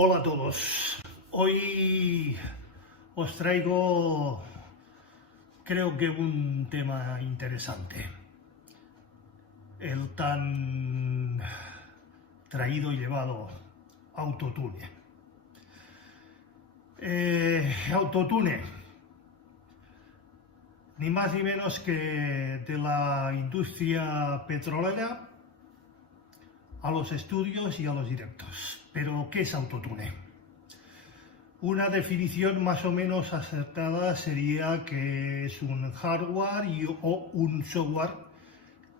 Hola a todos. Hoy os traigo, creo que un tema interesante. El tan traído y llevado autotune. Autotune, ni más ni menos que de la industria petrolera a los estudios y a los directos. Pero, ¿qué es autotune? Una definición más o menos acertada sería que es un hardware o un software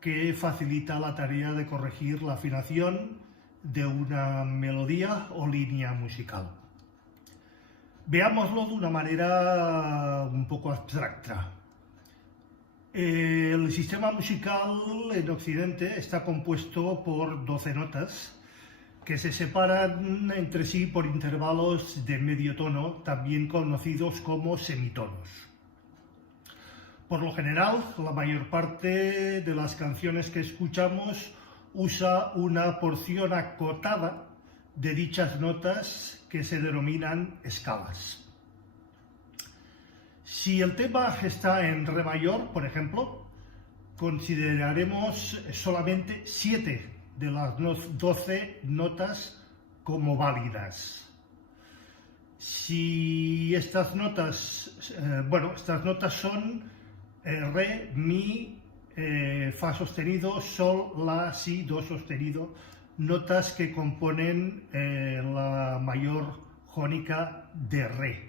que facilita la tarea de corregir la afinación de una melodía o línea musical. Veámoslo de una manera un poco abstracta. El sistema musical en Occidente está compuesto por 12 notas que se separan entre sí por intervalos de medio tono, también conocidos como semitonos. Por lo general, la mayor parte de las canciones que escuchamos usa una porción acotada de dichas notas que se denominan escalas. Si el tema está en re mayor, por ejemplo, consideraremos solamente 7 de las 12 notas como válidas. Si estas notas, estas notas son re, mi, fa sostenido, sol, la, si, do sostenido, notas que componen la mayor jónica de re.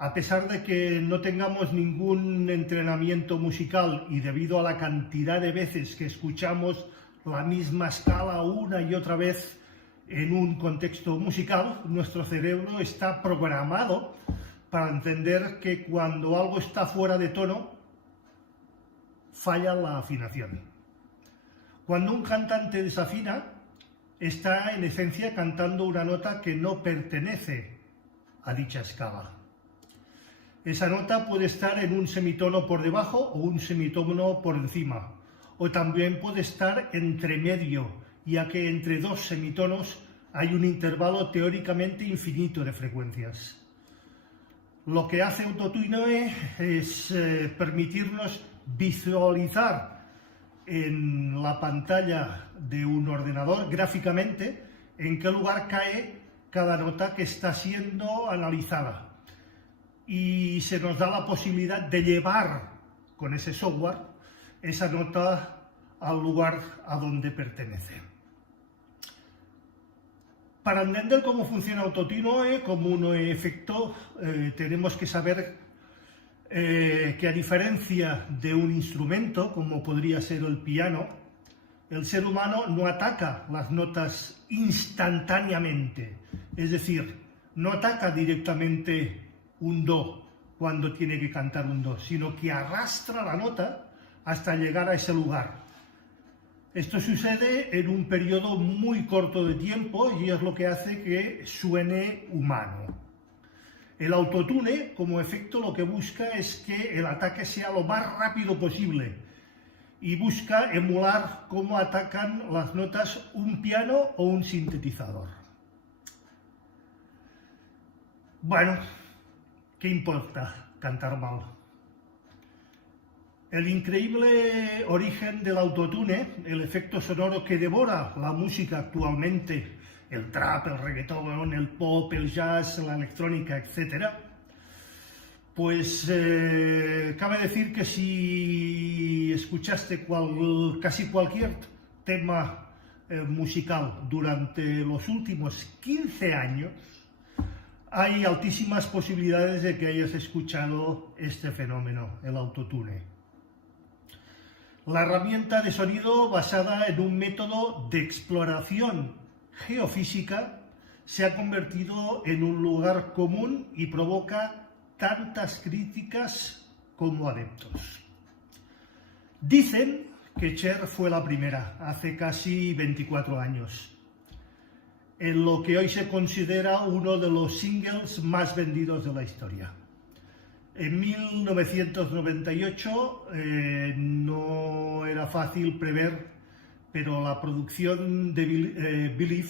A pesar de que no tengamos ningún entrenamiento musical y debido a la cantidad de veces que escuchamos la misma escala una y otra vez en un contexto musical, nuestro cerebro está programado para entender que cuando algo está fuera de tono, falla la afinación. Cuando un cantante desafina, está en esencia cantando una nota que no pertenece a dicha escala. Esa nota puede estar en un semitono por debajo o un semitono por encima, o también puede estar entre medio, ya que entre dos semitonos hay un intervalo teóricamente infinito de frecuencias. Lo que hace autotune es permitirnos visualizar en la pantalla de un ordenador gráficamente en qué lugar cae cada nota que está siendo analizada. Y se nos da la posibilidad de llevar con ese software esa nota al lugar a donde pertenece. Para entender cómo funciona autotune como un efecto, tenemos que saber que a diferencia de un instrumento, como podría ser el piano, el ser humano no ataca las notas instantáneamente, es decir, no ataca directamente un do cuando tiene que cantar un do, sino que arrastra la nota hasta llegar a ese lugar. Esto sucede en un periodo muy corto de tiempo y es lo que hace que suene humano. El autotune, como efecto, lo que busca es que el ataque sea lo más rápido posible y busca emular cómo atacan las notas un piano o un sintetizador. Bueno, ¿qué importa cantar mal? El increíble origen del autotune, el efecto sonoro que devora la música actualmente, el trap, el reggaetón, el pop, el jazz, la electrónica, etc., pues cabe decir que si escuchaste casi cualquier tema musical durante los últimos 15 años, hay altísimas posibilidades de que hayas escuchado este fenómeno, el autotune. La herramienta de sonido basada en un método de exploración geofísica se ha convertido en un lugar común y provoca tantas críticas como adeptos. Dicen que Cher fue la primera, hace casi 24 años. En lo que hoy se considera uno de los singles más vendidos de la historia. En 1998 no era fácil prever, pero la producción de Believe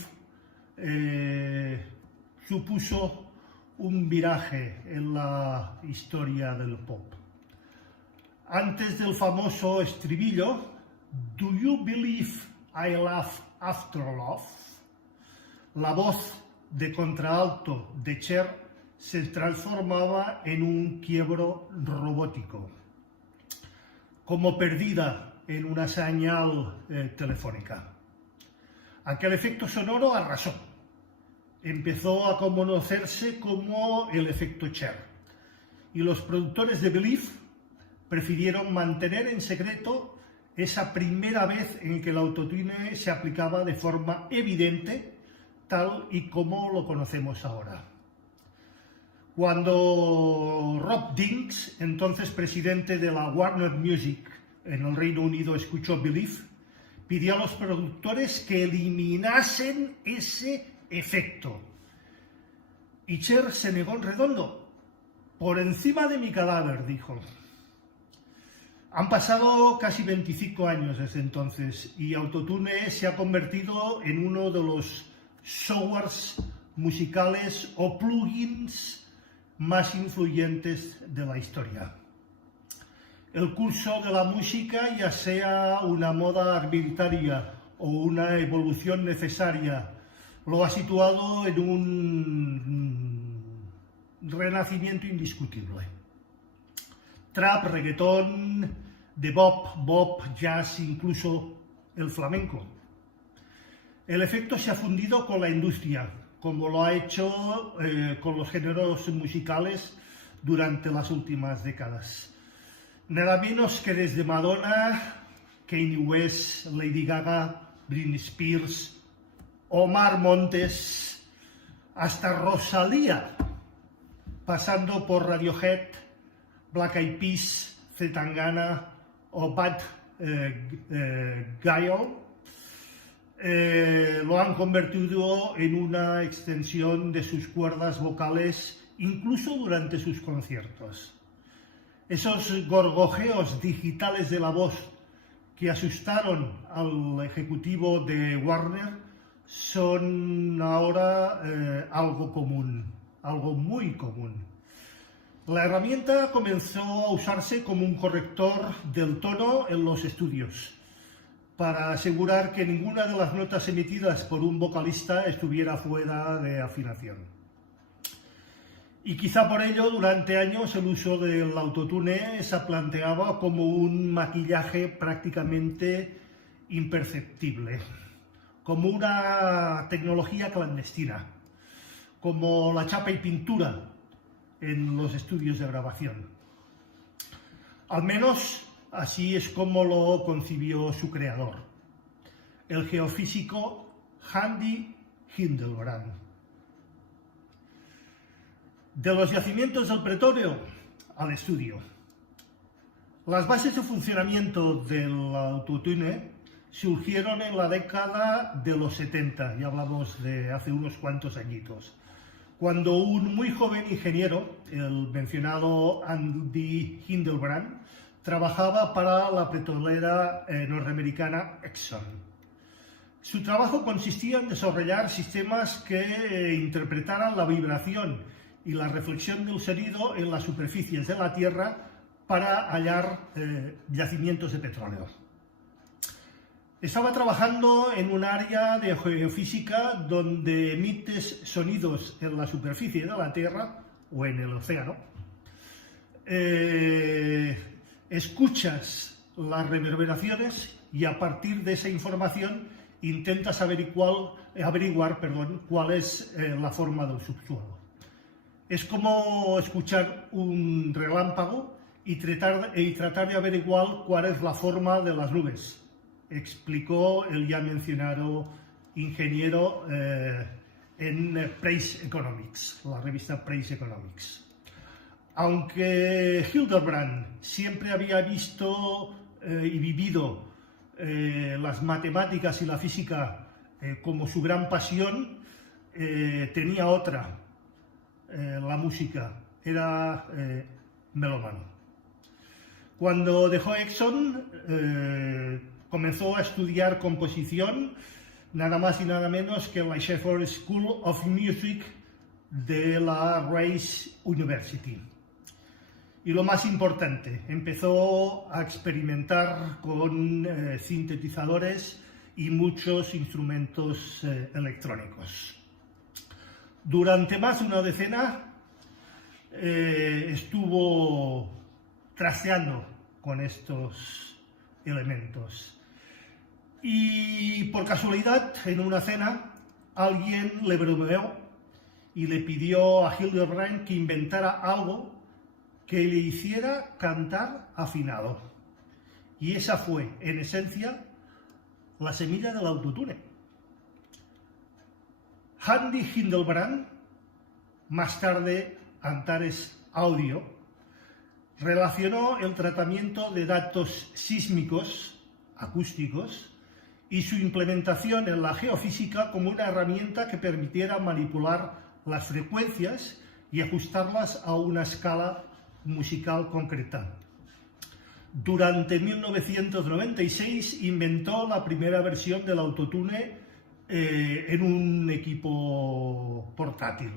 supuso un viraje en la historia del pop. Antes del famoso estribillo, "Do you believe I love after love?", la voz de contralto de Cher se transformaba en un quiebro robótico, como perdida en una señal telefónica. Aquel efecto sonoro arrasó. Empezó a conocerse como el efecto Cher, y los productores de Believe prefirieron mantener en secreto esa primera vez en que el autotune se aplicaba de forma evidente, tal y como lo conocemos ahora. Cuando Rob Dinks, entonces presidente de la Warner Music en el Reino Unido, escuchó Believe, pidió a los productores que eliminasen ese efecto. Y Cher se negó en redondo. "Por encima de mi cadáver", dijo. Han pasado casi 25 años desde entonces y Autotune se ha convertido en uno de los softwares musicales o plugins más influyentes de la historia. El curso de la música, ya sea una moda arbitraria o una evolución necesaria, lo ha situado en un renacimiento indiscutible. Trap, reggaetón, bebop, jazz, incluso el flamenco. El efecto se ha fundido con la industria, como lo ha hecho con los géneros musicales durante las últimas décadas. Nada menos que desde Madonna, Kanye West, Lady Gaga, Britney Spears, Omar Montes, hasta Rosalía, pasando por Radiohead, Black Eyed Peas, Zetangana o Bad Gyal, lo han convertido en una extensión de sus cuerdas vocales, incluso durante sus conciertos. Esos gorgojeos digitales de la voz que asustaron al ejecutivo de Warner son ahora algo común, algo muy común. La herramienta comenzó a usarse como un corrector del tono en los estudios, para asegurar que ninguna de las notas emitidas por un vocalista estuviera fuera de afinación. Y quizá por ello, durante años, el uso del autotune se planteaba como un maquillaje prácticamente imperceptible, como una tecnología clandestina, como la chapa y pintura en los estudios de grabación. Al menos así es como lo concibió su creador, el geofísico Andy Hildebrand. De los yacimientos del Pretorio al estudio. Las bases de funcionamiento del autotune surgieron en la década de los 70, ya hablamos de hace unos cuantos añitos, cuando un muy joven ingeniero, el mencionado Andy Hildebrand, trabajaba para la petrolera norteamericana Exxon. Su trabajo consistía en desarrollar sistemas que interpretaran la vibración y la reflexión del sonido en las superficies de la Tierra para hallar yacimientos de petróleo. Estaba trabajando en un área de geofísica donde emites sonidos en la superficie de la Tierra o en el océano, escuchas las reverberaciones y a partir de esa información intentas averiguar cuál es la forma del subsuelo. Es como escuchar un relámpago y tratar de averiguar cuál es la forma de las nubes, explicó el ya mencionado ingeniero en Praise Economics, la revista Praise Economics. Aunque Hildebrand siempre había visto y vivido las matemáticas y la física como su gran pasión, tenía otra. La música, era melómano. Cuando dejó Exxon, comenzó a estudiar composición nada más y nada menos que la Shepherd School of Music de la Rice University. Y lo más importante, empezó a experimentar con sintetizadores y muchos instrumentos electrónicos. Durante más de una decena estuvo trasteando con estos elementos. Y por casualidad, en una cena, alguien le bromeó y le pidió a Hildebrand que inventara algo que le hiciera cantar afinado. Y esa fue, en esencia, la semilla del autotune. Andy Hildebrand, más tarde Antares Audio, relacionó el tratamiento de datos sísmicos, acústicos, y su implementación en la geofísica como una herramienta que permitiera manipular las frecuencias y ajustarlas a una escala musical concreta. Durante 1996 inventó la primera versión del autotune en un equipo portátil.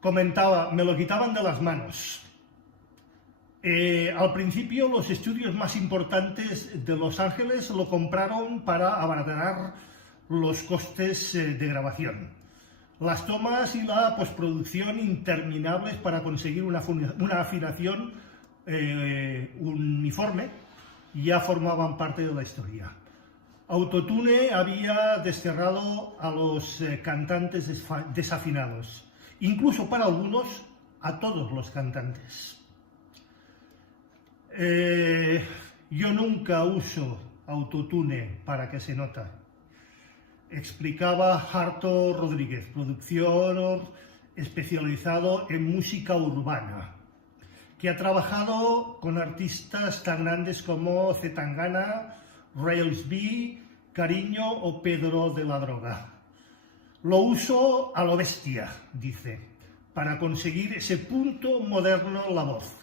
Comentaba, me lo quitaban de las manos. Al principio los estudios más importantes de Los Ángeles lo compraron para abaratar los costes de grabación. Las tomas y la postproducción interminables para conseguir una afinación uniforme ya formaban parte de la historia. Autotune había desterrado a los cantantes desafinados, incluso para algunos a todos los cantantes. Yo nunca uso autotune para que se nota, explicaba Harto Rodríguez, productor especializado en música urbana, que ha trabajado con artistas tan grandes como Zetangana, Rails B, Cariño o Pedro de la Droga. Lo uso a lo bestia, dice, para conseguir ese punto moderno en la voz,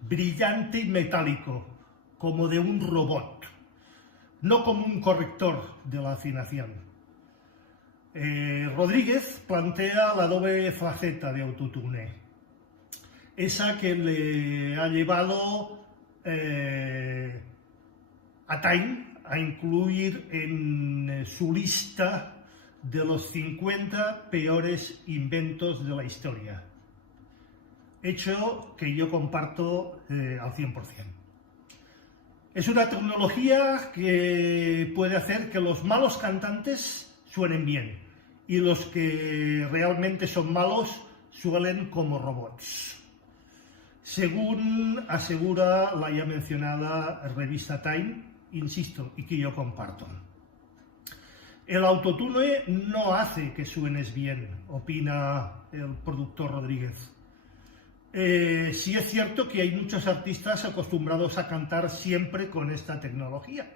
brillante y metálico, como de un robot, no como un corrector de la afinación. Rodríguez plantea la doble faceta de autotune, esa que le ha llevado a Time a incluir en su lista de los 50 peores inventos de la historia. Hecho que yo comparto al 100%. Es una tecnología que puede hacer que los malos cantantes suenen bien y los que realmente son malos suelen como robots, según asegura la ya mencionada revista Time, insisto, y que yo comparto. El autotune no hace que suenes bien, opina el productor Rodríguez. Sí es cierto que hay muchos artistas acostumbrados a cantar siempre con esta tecnología,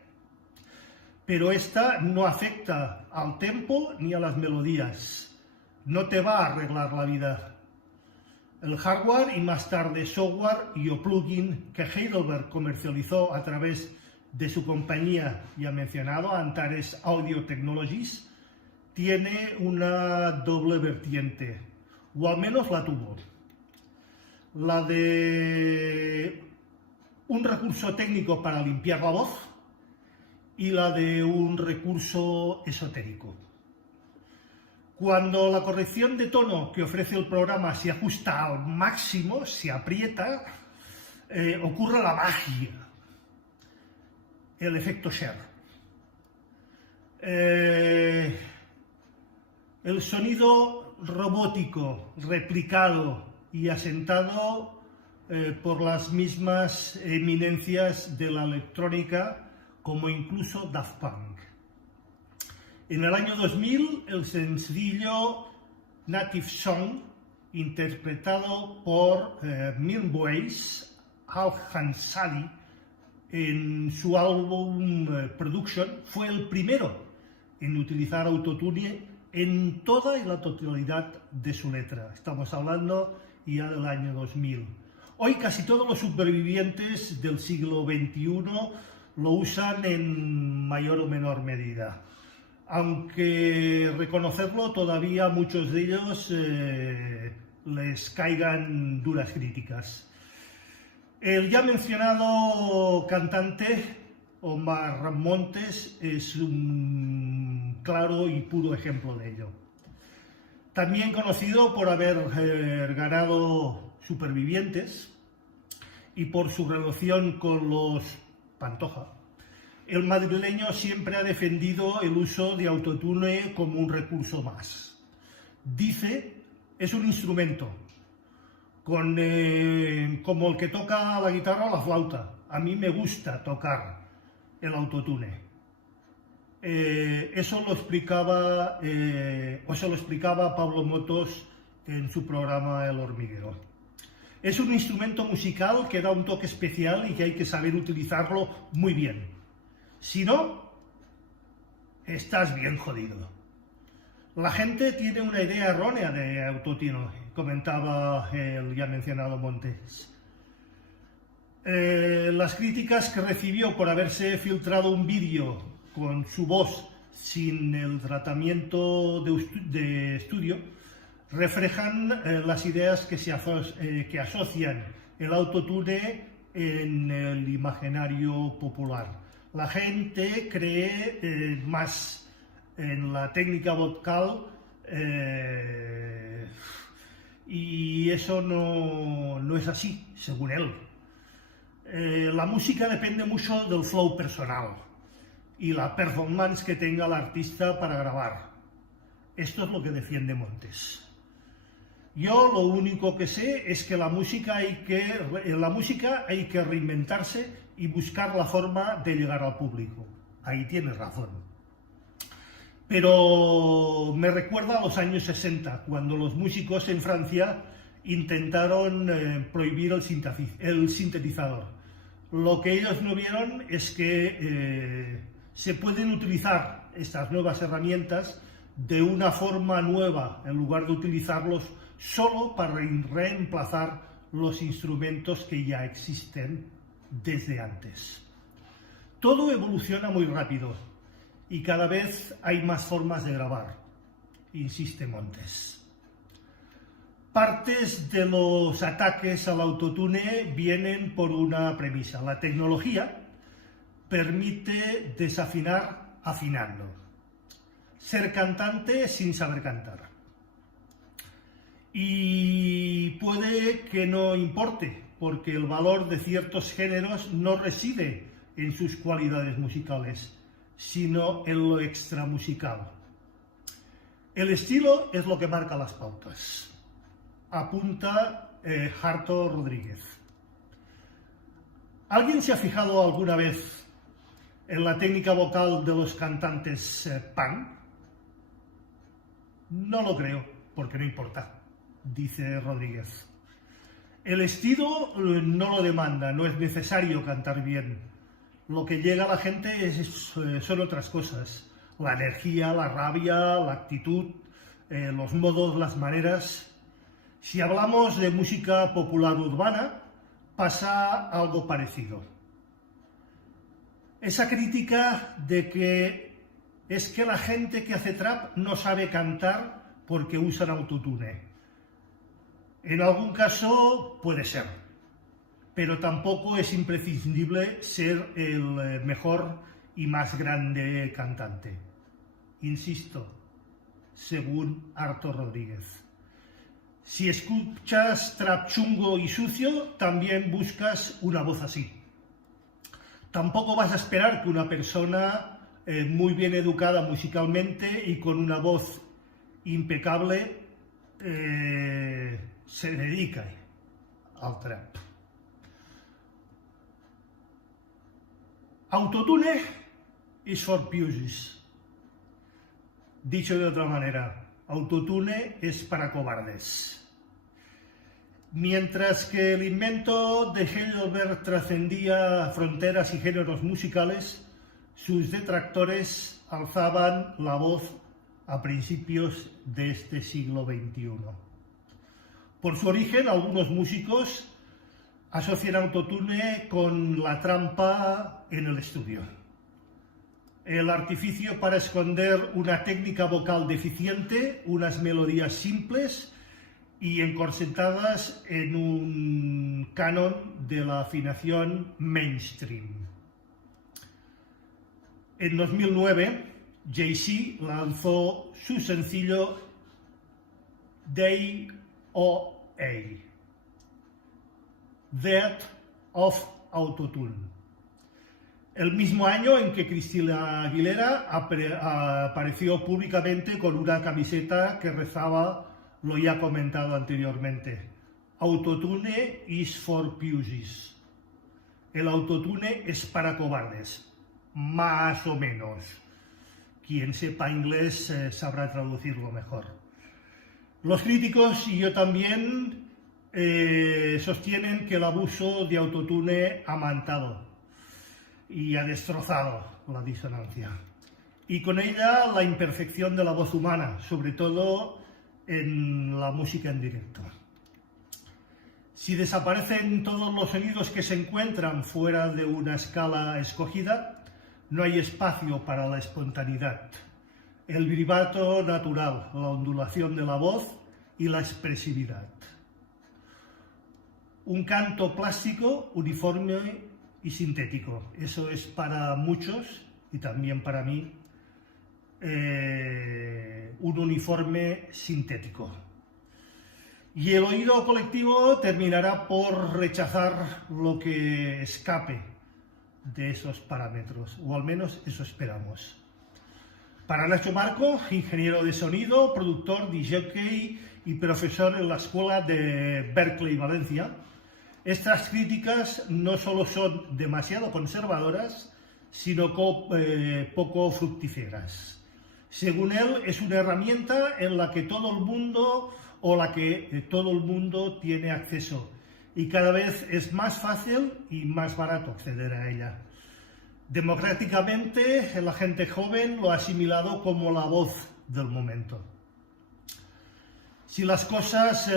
pero esta no afecta al tempo ni a las melodías, no te va a arreglar la vida. El hardware y más tarde software y o plugin que Heidelberg comercializó a través de su compañía ya mencionado, Antares Audio Technologies, tiene una doble vertiente, o al menos la tuvo. La de un recurso técnico para limpiar la voz y la de un recurso esotérico. Cuando la corrección de tono que ofrece el programa se ajusta al máximo, se aprieta, ocurre la magia, el efecto Cher. El sonido robótico, replicado y asentado por las mismas eminencias de la electrónica, como incluso Daft Punk. En el año 2000, el sencillo Native Song, interpretado por Milways Al-Hansali en su álbum Production, fue el primero en utilizar autotune en toda y la totalidad de su letra. Estamos hablando ya del año 2000. Hoy casi todos los supervivientes del siglo XXI lo usan en mayor o menor medida. aunque reconocerlo todavía a muchos de ellos les caigan duras críticas. El ya mencionado cantante Omar Montes es un claro y puro ejemplo de ello. También conocido por haber ganado Supervivientes y por su relación con los Pantoja, el madrileño siempre ha defendido el uso de autotune como un recurso más. Dice, es un instrumento, como el que toca la guitarra o la flauta. A mí me gusta tocar el autotune. Eso lo explicaba Pablo Motos en su programa El Hormiguero. Es un instrumento musical que da un toque especial y que hay que saber utilizarlo muy bien. Si no, estás bien jodido. La gente tiene una idea errónea de autotune, comentaba el ya mencionado Montes. Las críticas que recibió por haberse filtrado un vídeo con su voz sin el tratamiento de estudio reflejan las ideas que asocian el autotune en el imaginario popular. La gente cree más en la técnica vocal y eso no es así, según él. La música depende mucho del flow personal y la performance que tenga el artista para grabar. Esto es lo que defiende Montes. Yo lo único que sé es que en la música hay que reinventarse y buscar la forma de llegar al público. Ahí tienes razón. Pero me recuerda a los años 60, cuando los músicos en Francia intentaron prohibir el sintetizador. Lo que ellos no vieron es que se pueden utilizar estas nuevas herramientas de una forma nueva, en lugar de utilizarlos solo para reemplazar los instrumentos que ya existen desde antes. Todo evoluciona muy rápido y cada vez hay más formas de grabar, insiste Montes. Partes de los ataques al autotune vienen por una premisa: la tecnología permite desafinar afinando, ser cantante sin saber cantar. Y puede que no importe, porque el valor de ciertos géneros no reside en sus cualidades musicales, sino en lo extramusical. El estilo es lo que marca las pautas, apunta Harto Rodríguez. ¿Alguien se ha fijado alguna vez en la técnica vocal de los cantantes punk? No lo creo, porque no importa, dice Rodríguez. El estilo no lo demanda, no es necesario cantar bien. Lo que llega a la gente son otras cosas: la energía, la rabia, la actitud, los modos, las maneras. Si hablamos de música popular urbana, pasa algo parecido. Esa crítica de que es que la gente que hace trap no sabe cantar porque usan autotune. En algún caso puede ser, pero tampoco es imprescindible ser el mejor y más grande cantante. Insisto, según Harto Rodríguez. Si escuchas trap chungo y sucio, también buscas una voz así. Tampoco vas a esperar que una persona muy bien educada musicalmente y con una voz impecable se dedique al trap. Autotune is for pussies. Dicho de otra manera, autotune es para cobardes. Mientras que el invento de Heidelberg trascendía fronteras y géneros musicales, sus detractores alzaban la voz a principios de este siglo XXI. Por su origen, algunos músicos asocian autotune con la trampa en el estudio. el artificio para esconder una técnica vocal deficiente, unas melodías simples y encorsetadas en un canon de la afinación mainstream. En 2009, Jay-Z lanzó su sencillo DOA, Death of Autotune. El mismo año en que Christina Aguilera apareció públicamente con una camiseta que rezaba lo ya comentado anteriormente: Autotune is for pussies. El autotune es para cobardes, más o menos. Quien sepa inglés sabrá traducirlo mejor. Los críticos, y yo también, sostienen que el abuso de autotune ha matado y ha destrozado la disonancia, y con ella la imperfección de la voz humana, sobre todo en la música en directo. Si desaparecen todos los sonidos que se encuentran fuera de una escala escogida, no hay espacio para la espontaneidad, el vibrato natural, la ondulación de la voz y la expresividad. Un canto plástico, uniforme y sintético. Eso es para muchos, y también para mí, un uniforme sintético. Y el oído colectivo terminará por rechazar lo que escape de esos parámetros, o al menos eso esperamos. Para Nacho Marco, ingeniero de sonido, productor, DJ y profesor en la Escuela de Berkeley, Valencia, estas críticas no solo son demasiado conservadoras, sino poco fructíferas. Según él, es una herramienta en la que todo el mundo tiene acceso, y cada vez es más fácil y más barato acceder a ella. Democráticamente, la gente joven lo ha asimilado como la voz del momento. Si las cosas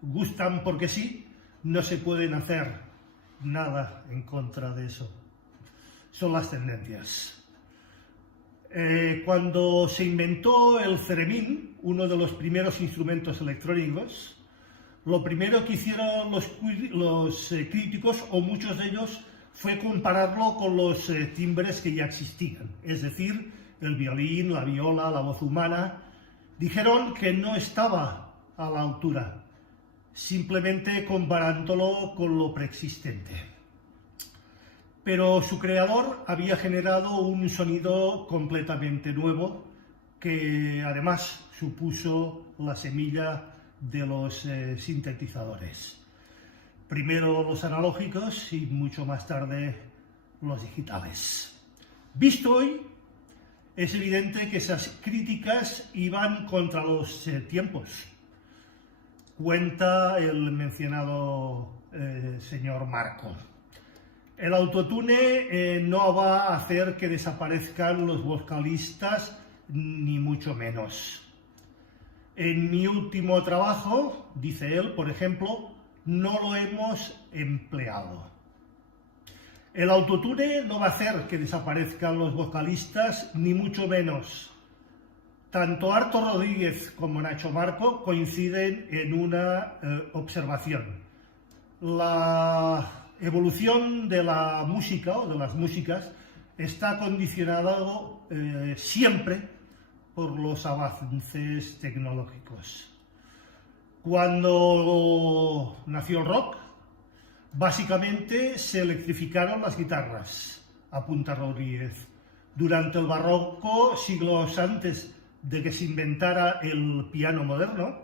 gustan porque sí, no se pueden hacer nada en contra de eso. Son las tendencias. Cuando se inventó el theremin, uno de los primeros instrumentos electrónicos, lo primero que hicieron los críticos, o muchos de ellos, fue compararlo con los timbres que ya existían, es decir, el violín, la viola, la voz humana. Dijeron que no estaba a la altura, simplemente comparándolo con lo preexistente. Pero su creador había generado un sonido completamente nuevo, que además supuso la semilla de los sintetizadores. Primero los analógicos y mucho más tarde los digitales. Visto hoy, es evidente que esas críticas iban contra los tiempos. Cuenta el mencionado señor Marco. El autotune no va a hacer que desaparezcan los vocalistas, ni mucho menos. En mi último trabajo, dice él, por ejemplo, no lo hemos empleado. El autotune no va a hacer que desaparezcan los vocalistas, ni mucho menos. Tanto Arto Rodríguez como Nacho Marco coinciden en una observación. La evolución de la música o de las músicas está condicionado siempre por los avances tecnológicos. Cuando nació el rock, básicamente se electrificaron las guitarras, apunta Rodríguez. Durante el barroco, siglos antes de que se inventara el piano moderno,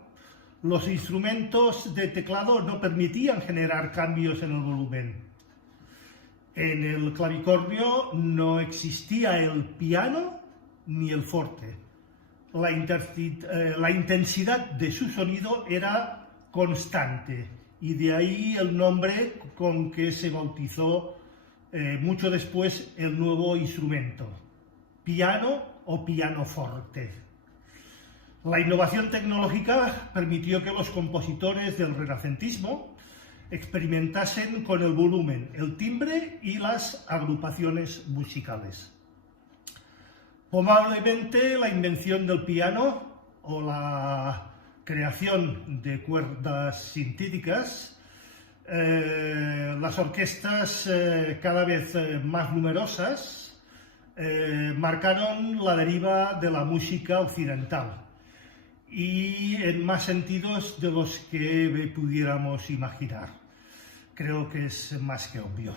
los instrumentos de teclado no permitían generar cambios en el volumen. En el clavicordio no existía el piano ni el forte. La intensidad de su sonido era constante, y de ahí el nombre con que se bautizó mucho después el nuevo instrumento, piano o pianoforte. La innovación tecnológica permitió que los compositores del renacentismo experimentasen con el volumen, el timbre y las agrupaciones musicales. Probablemente la invención del piano o la creación de cuerdas sintéticas, las orquestas cada vez más numerosas marcaron la deriva de la música occidental y en más sentidos de los que pudiéramos imaginar. Creo que es más que obvio.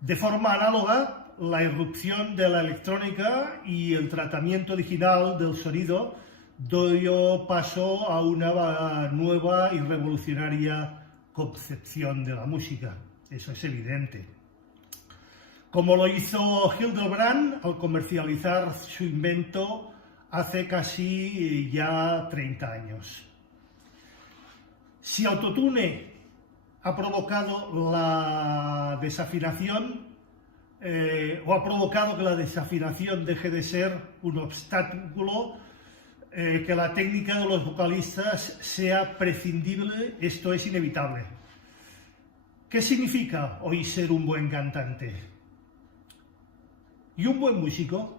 De forma análoga, la irrupción de la electrónica y el tratamiento digital del sonido dio paso a una nueva y revolucionaria concepción de la música. Eso es evidente. Como lo hizo Hildebrand al comercializar su invento hace casi ya 30 años. Si Autotune ha provocado la desafinación o ha provocado que la desafinación deje de ser un obstáculo, que la técnica de los vocalistas sea prescindible, esto es inevitable. ¿Qué significa hoy ser un buen cantante? ¿Y un buen músico?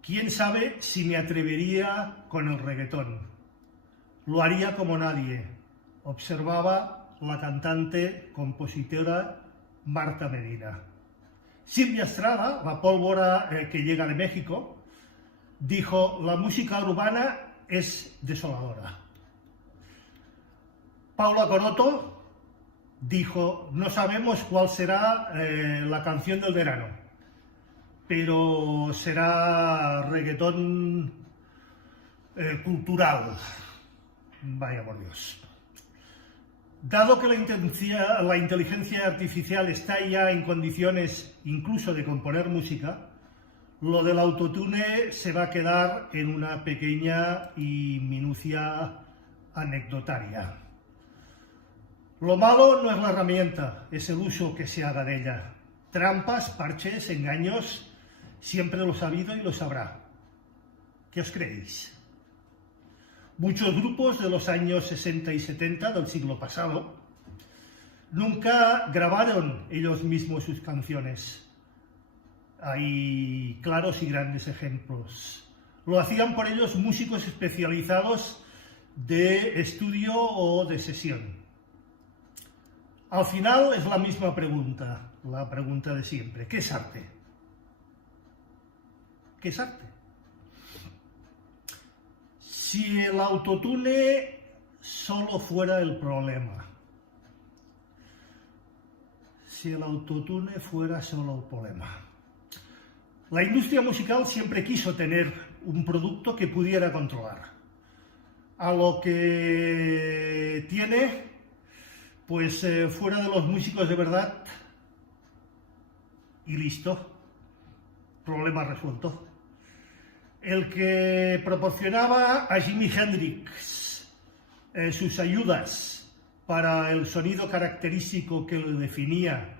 ¿Quién sabe si me atrevería con el reggaetón? Lo haría como nadie, observaba la cantante, compositora Marta Medina. Silvia Estrada, la pólvora que llega de México, dijo: la música urbana es desoladora. Paula Coroto dijo: no sabemos cuál será la canción del verano, pero será reggaetón cultural. Vaya por Dios. Dado que la inteligencia artificial está ya en condiciones incluso de componer música, lo del autotune se va a quedar en una pequeña y minucia anecdotaria. Lo malo no es la herramienta, es el uso que se haga de ella. Trampas, parches, engaños, siempre lo ha habido y lo sabrá. ¿Qué os creéis? Muchos grupos de los años 60 y 70 del siglo pasado nunca grabaron ellos mismos sus canciones. Hay claros y grandes ejemplos. Lo hacían por ellos músicos especializados de estudio o de sesión. Al final es la misma pregunta, la pregunta de siempre. ¿Qué es arte? ¿Qué es arte? Si el autotune solo fuera el problema, si el autotune fuera solo el problema. La industria musical siempre quiso tener un producto que pudiera controlar. A lo que tiene, pues fuera de los músicos de verdad, y listo, problema resuelto. El que proporcionaba a Jimi Hendrix sus ayudas para el sonido característico que le definía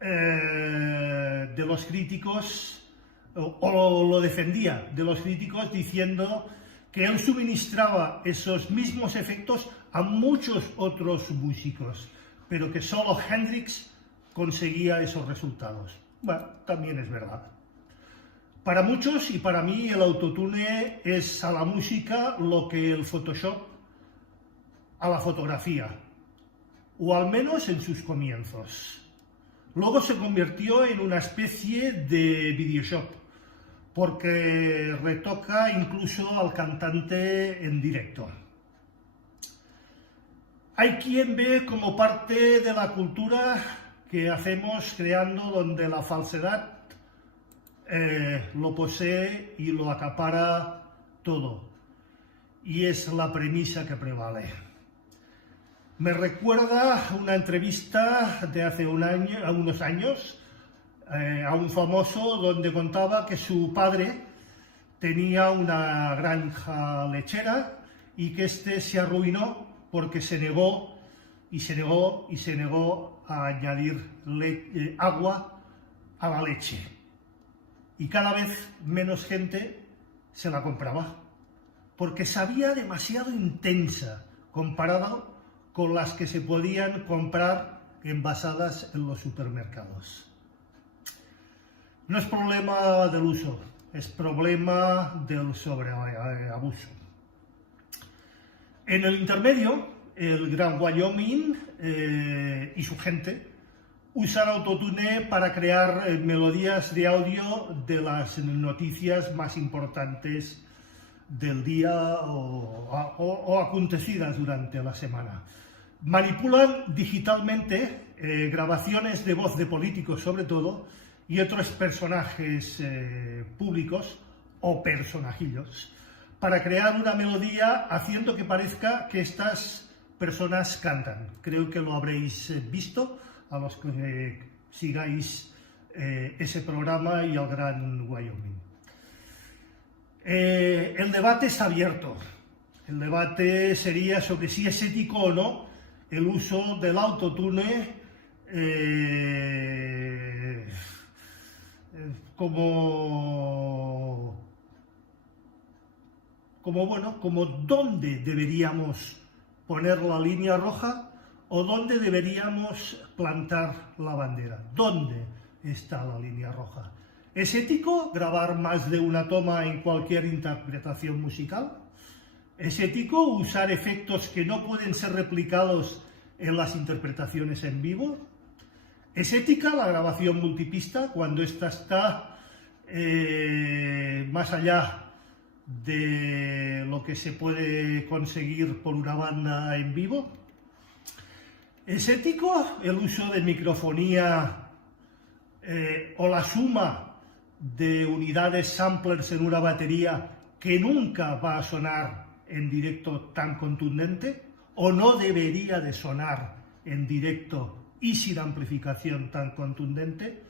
de los críticos, o lo defendía de los críticos, diciendo que él suministraba esos mismos efectos a muchos otros músicos, pero que solo Hendrix conseguía esos resultados. Bueno, también es verdad. Para muchos y para mí el autotune es a la música lo que el Photoshop a la fotografía, o al menos en sus comienzos. Luego se convirtió en una especie de Videoshop, porque retoca incluso al cantante en directo. Hay quien ve como parte de la cultura que hacemos creando, donde la falsedad lo posee y lo acapara todo, y es la premisa que prevale. Me recuerda una entrevista de hace unos años a un famoso, donde contaba que su padre tenía una granja lechera y que este se arruinó porque se negó a añadir agua a la leche. Y cada vez menos gente se la compraba, porque sabía demasiado intensa comparado con las que se podían comprar envasadas en los supermercados. No es problema del uso, es problema del sobreabuso. En el intermedio, el Gran Wyoming y su gente usan autotune para crear melodías de audio de las noticias más importantes del día o acontecidas durante la semana. Manipulan digitalmente grabaciones de voz de políticos, sobre todo, y otros personajes públicos o personajillos, para crear una melodía haciendo que parezca que estas personas cantan. Creo que lo habréis visto a los que sigáis ese programa y al Gran Wyoming. El debate es abierto. El debate sería sobre si es ético o no el uso del autotune como dónde deberíamos poner la línea roja o dónde deberíamos plantar la bandera. ¿Dónde está la línea roja? ¿Es ético grabar más de una toma en cualquier interpretación musical? ¿Es ético usar efectos que no pueden ser replicados en las interpretaciones en vivo? ¿Es ética la grabación multipista cuando ésta está más allá de lo que se puede conseguir por una banda en vivo? ¿Es ético el uso de microfonía o la suma de unidades samplers en una batería que nunca va a sonar en directo tan contundente? ¿O no debería de sonar en directo y sin amplificación tan contundente?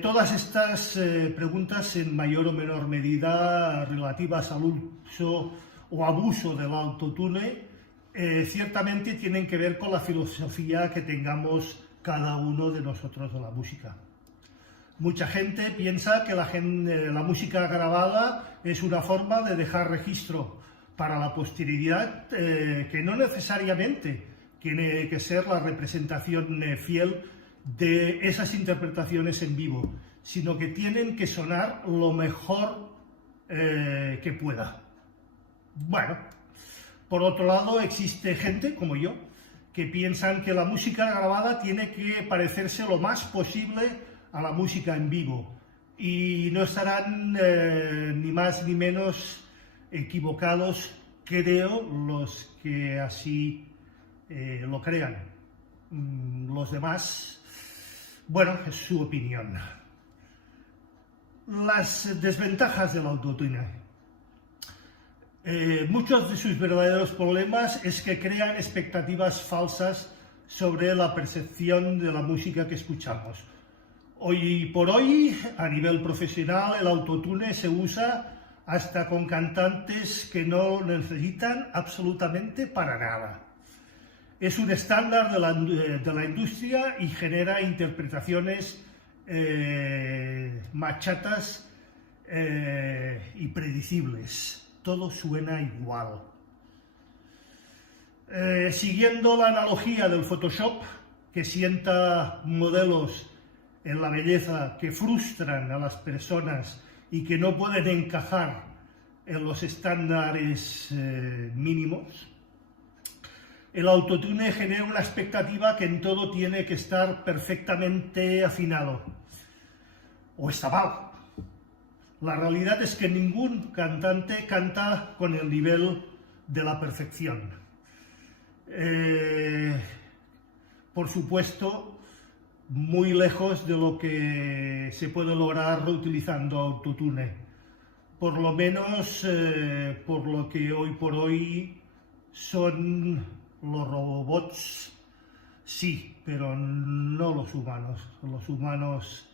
Todas estas preguntas, en mayor o menor medida relativas al uso o abuso del autotune, ciertamente tienen que ver con la filosofía que tengamos cada uno de nosotros de la música. Mucha gente piensa que la música grabada es una forma de dejar registro para la posteridad, que no necesariamente tiene que ser la representación fiel de esas interpretaciones en vivo, sino que tienen que sonar lo mejor que pueda. Bueno, por otro lado, existe gente como yo que piensan que la música grabada tiene que parecerse lo más posible a la música en vivo, y no estarán ni más ni menos equivocados, creo, los que así lo crean. Los demás, bueno, es su opinión. Las desventajas del autotune. Muchos de sus verdaderos problemas es que crean expectativas falsas sobre la percepción de la música que escuchamos. Hoy por hoy, a nivel profesional, el autotune se usa hasta con cantantes que no necesitan absolutamente para nada. Es un estándar de la industria y genera interpretaciones machatas y predecibles. Todo suena igual. Siguiendo la analogía del Photoshop, que sienta modelos en la belleza que frustran a las personas y que no pueden encajar en los estándares mínimos, el autotune genera una expectativa que en todo tiene que estar perfectamente afinado. O está mal. La realidad es que ningún cantante canta con el nivel de la perfección. Por supuesto, muy lejos de lo que se puede lograr utilizando autotune. Por lo menos por lo que hoy por hoy son los robots, sí, pero no los humanos. Los humanos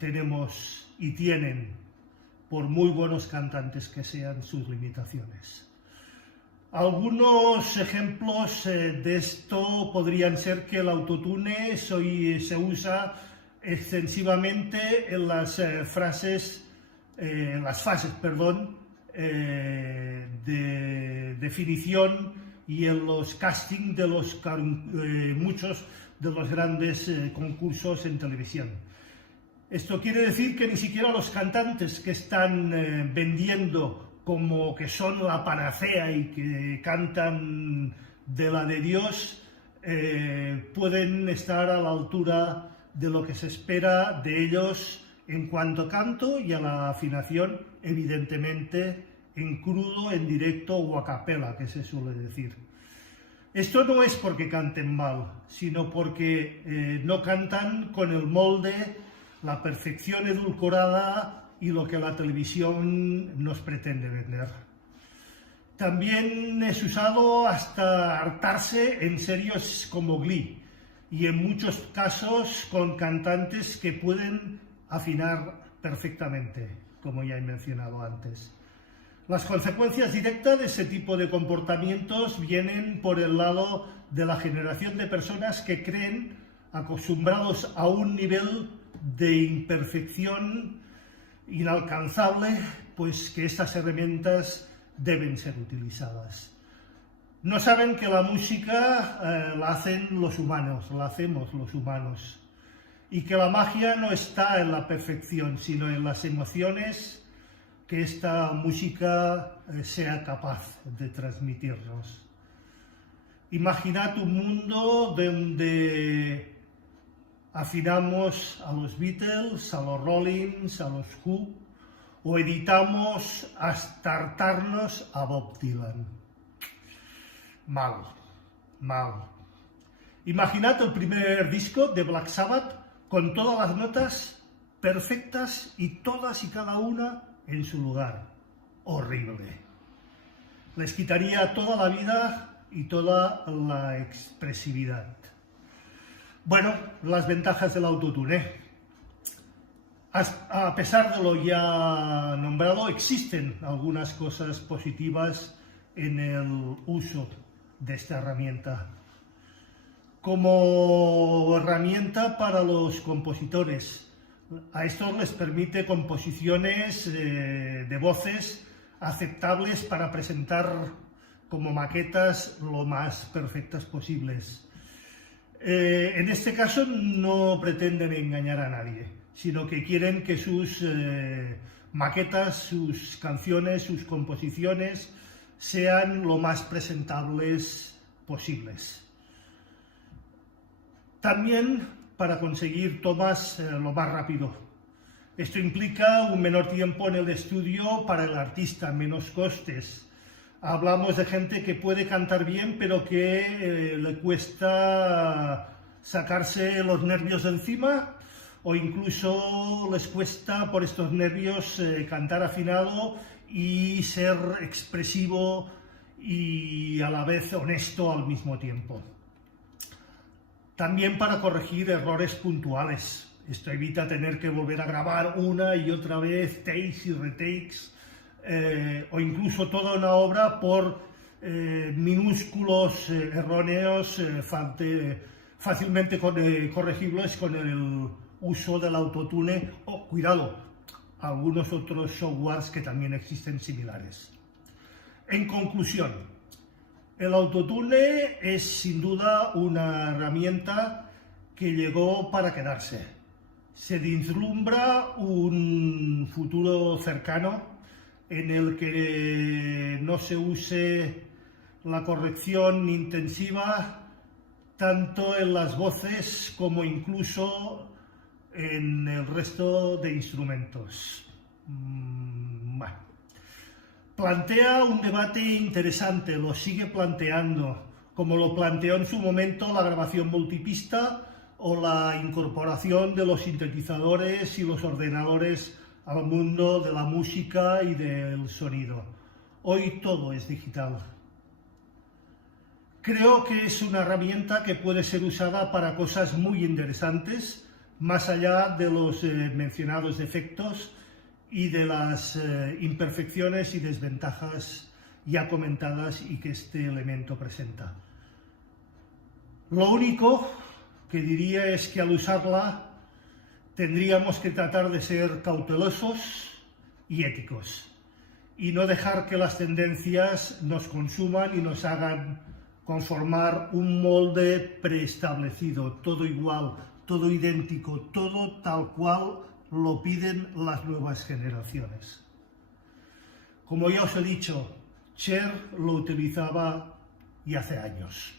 tenemos y tienen, por muy buenos cantantes que sean, sus limitaciones. Algunos ejemplos de esto podrían ser que el autotune se usa extensivamente en las fases de definición y en los castings de muchos de los grandes concursos en televisión. Esto quiere decir que ni siquiera los cantantes que están vendiendo como que son la panacea y que cantan de la de Dios, pueden estar a la altura de lo que se espera de ellos en cuanto a canto y a la afinación, evidentemente en crudo, en directo o a capela, que se suele decir. Esto no es porque canten mal, sino porque no cantan con el molde, la perfección edulcorada y lo que la televisión nos pretende vender. También es usado hasta hartarse en series como Glee, y en muchos casos con cantantes que pueden afinar perfectamente, como ya he mencionado antes. Las consecuencias directas de ese tipo de comportamientos vienen por el lado de la generación de personas que creen, acostumbrados a un nivel de imperfección inalcanzable, pues que estas herramientas deben ser utilizadas. No saben que la música la hacen los humanos, la hacemos los humanos, y que la magia no está en la perfección, sino en las emociones que esta música sea capaz de transmitirnos. Imaginad un mundo donde afinamos a los Beatles, a los Rollins, a los Who, o editamos hasta hartarnos a Bob Dylan. Mal, mal. Imaginad el primer disco de Black Sabbath con todas las notas perfectas y todas y cada una en su lugar. Horrible. Les quitaría toda la vida y toda la expresividad. Bueno, las ventajas del autotune. A pesar de lo ya nombrado, existen algunas cosas positivas en el uso de esta herramienta. Como herramienta para los compositores, a estos les permite composiciones de voces aceptables para presentar como maquetas lo más perfectas posibles. En este caso no pretenden engañar a nadie, sino que quieren que sus maquetas, sus canciones, sus composiciones sean lo más presentables posibles. También para conseguir tomas lo más rápido. Esto implica un menor tiempo en el estudio para el artista, menos costes. Hablamos de gente que puede cantar bien, pero que le cuesta sacarse los nervios de encima, o incluso les cuesta por estos nervios cantar afinado y ser expresivo y a la vez honesto al mismo tiempo. También para corregir errores puntuales. Esto evita tener que volver a grabar una y otra vez, takes y retakes, o incluso toda una obra por minúsculos erróneos fácilmente corregibles con el uso del autotune o, cuidado, algunos otros softwares que también existen similares. En conclusión, el autotune es sin duda una herramienta que llegó para quedarse. Se vislumbra un futuro cercano en el que no se use la corrección intensiva tanto en las voces como incluso en el resto de instrumentos. Bueno. Plantea un debate interesante, lo sigue planteando, como lo planteó en su momento la grabación multipista o la incorporación de los sintetizadores y los ordenadores al mundo de la música y del sonido. Hoy todo es digital. Creo que es una herramienta que puede ser usada para cosas muy interesantes, más allá de los mencionados defectos y de las imperfecciones y desventajas ya comentadas y que este elemento presenta. Lo único que diría es que al usarla tendríamos que tratar de ser cautelosos y éticos y no dejar que las tendencias nos consuman y nos hagan conformar un molde preestablecido, todo igual, todo idéntico, todo tal cual lo piden las nuevas generaciones. Como ya os he dicho, Cher lo utilizaba y hace años.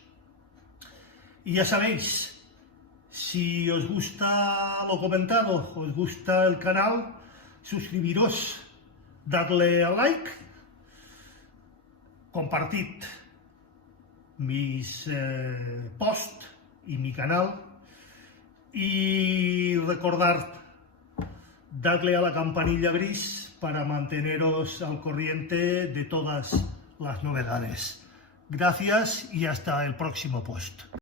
Y ya sabéis, si os gusta lo comentado, os gusta el canal, suscribiros, dadle a like, compartid mis posts y mi canal y recordad darle a la campanilla gris para manteneros al corriente de todas las novedades. Gracias y hasta el próximo post.